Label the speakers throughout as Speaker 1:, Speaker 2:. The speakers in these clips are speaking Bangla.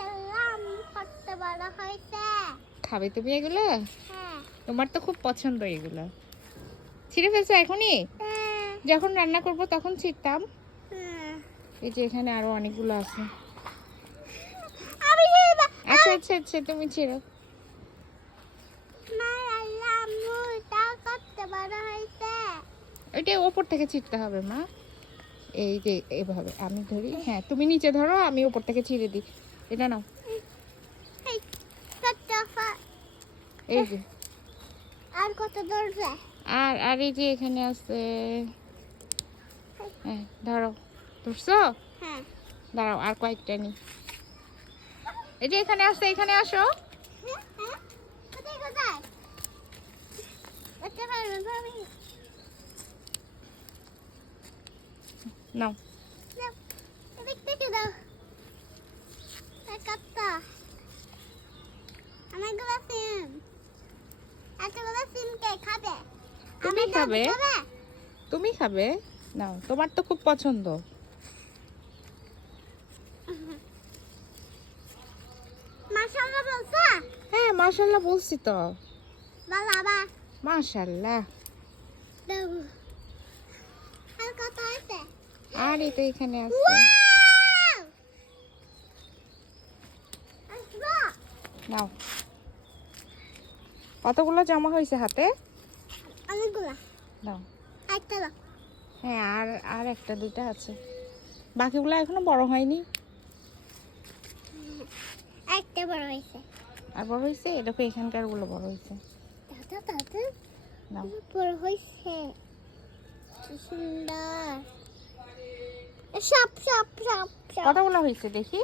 Speaker 1: আমি কত বড় হয়েছে।
Speaker 2: খাবে তুমি এগুলো?
Speaker 1: হ্যাঁ।
Speaker 2: তোমার তো খুব পছন্দ এগুলো। ছিঁড়ে ফেলছো এখনই?
Speaker 1: হ্যাঁ।
Speaker 2: যখন রান্না করব তখন ছিঁড়তাম।
Speaker 1: হ্যাঁ।
Speaker 2: এই যে এখানে আরও অনেকগুলো আছে। আচ্ছা আচ্ছা আচ্ছা তুমি ছিঁড়ো। ওইটা ওপর থেকে ছিঁড়তে হবে মা। এই যে এভাবে। আমি ধরি। হ্যাঁ তুমি নিচে ধরো আমি ওপর থেকে ছিঁড়ে দিই। এটা নাও।
Speaker 1: এই
Speaker 2: যে।
Speaker 1: আর কত দৌড়ছে
Speaker 2: আর আর এই যে এখানে আছে। হ্যাঁ ধরো। ধরছো?
Speaker 1: হ্যাঁ।
Speaker 2: দাঁড়াও আর কয়েকটা নি। এই যে এখানে আসছে এখানে আসো।
Speaker 1: হ্যাঁ, হ্যাঁ?
Speaker 2: নাও
Speaker 1: দাও দেখতে কি দাও আর অনেকগুলো সিম। এতগুলো সিম কে খাবে?
Speaker 2: তুমি খাবে? তুমি খাবে? নাও তোমার তো খুব পছন্দ।
Speaker 1: মাশাআল্লাহ বলছো?
Speaker 2: হ্যাঁ মাশাল্লাহ বলছি তো। মাশাল্লাহ
Speaker 1: আর কত আছে?
Speaker 2: আর এখানে আছে। নাও। কতগুলো জমা হয়েছে হাতে?
Speaker 1: অনেকগুলা।
Speaker 2: নাও।
Speaker 1: একটা দাও।
Speaker 2: হ্যাঁ আর আর একটা দুইটা আছে। বাকিগুলো এখনও বড় হয়নি?
Speaker 1: একটা বড় হয়েছে।
Speaker 2: আর বড় হয়েছে? দেখো এখানকারগুলো বড় হয়েছে।
Speaker 1: দাদা দাদা।
Speaker 2: নাও।
Speaker 1: বড় হয়েছে। সুন্দর। সব সব সব।
Speaker 2: কতগুলো হয়েছে দেখি?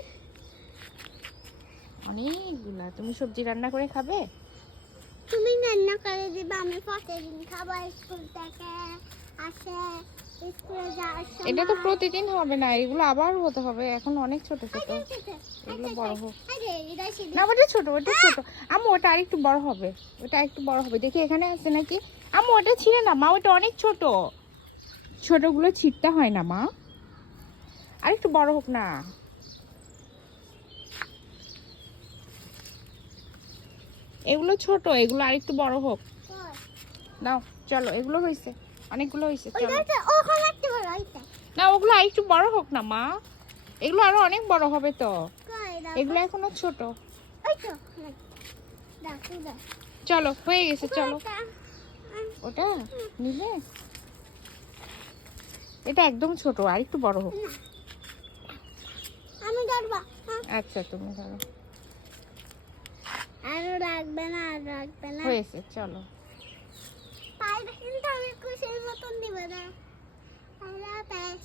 Speaker 2: অনেকগুলা। তুমি সবজি রান্না করে খাবে?
Speaker 1: তুমি রান্না করে দিবে আমি প্রতিদিন খাব স্কুল থেকে আসে
Speaker 2: এটা তো প্রতিদিন হবে না এগুলো আবার হতে হবে এখন অনেক ছোট ছোট।
Speaker 1: আগে, আগে, আগে,
Speaker 2: এগুলো বড় হোক। না ওটা ছোট ওটা ছোট। আম্মু ওটা আরেকটু বড় হবে ওটা একটু বড় হবে। দেখি এখানে আছে নাকি? আম্মু ওটা ছিঁড়ে না মা ওটা অনেক ছোট। ছোটগুলো ছিঁড়তে হয় না মা। আরেকটু বড় হোক না। এগুলো ছোট এগুলো আরেকটু বড় হোক? নাও চলো এগুলো হয়েছে অনেকগুলো হয়েছে চলো।
Speaker 1: ওইটা তো- ওখানে একটা বড় হয়েছে।
Speaker 2: না ওগুলো আরেকটু বড় হোক না মা। এগুলো আরও অনেক বড় হবে তো। এগুলো এখনও ছোট।
Speaker 1: না। দাও, দাও।
Speaker 2: চলো হয়ে গেছে চলো।
Speaker 1: ওটা,
Speaker 2: নিলে? এটা একদম ছোট আর একটু বড় হোক।
Speaker 1: আমি হ্যাঁ।
Speaker 2: আচ্ছা তুমি ধরো।
Speaker 1: আরও রাখবে না আর রাখবে না।
Speaker 2: হয়েছে চলো।
Speaker 1: পাইবে কিন্তু আমি খুশির মতন দিব না। আমরা ব্যাস।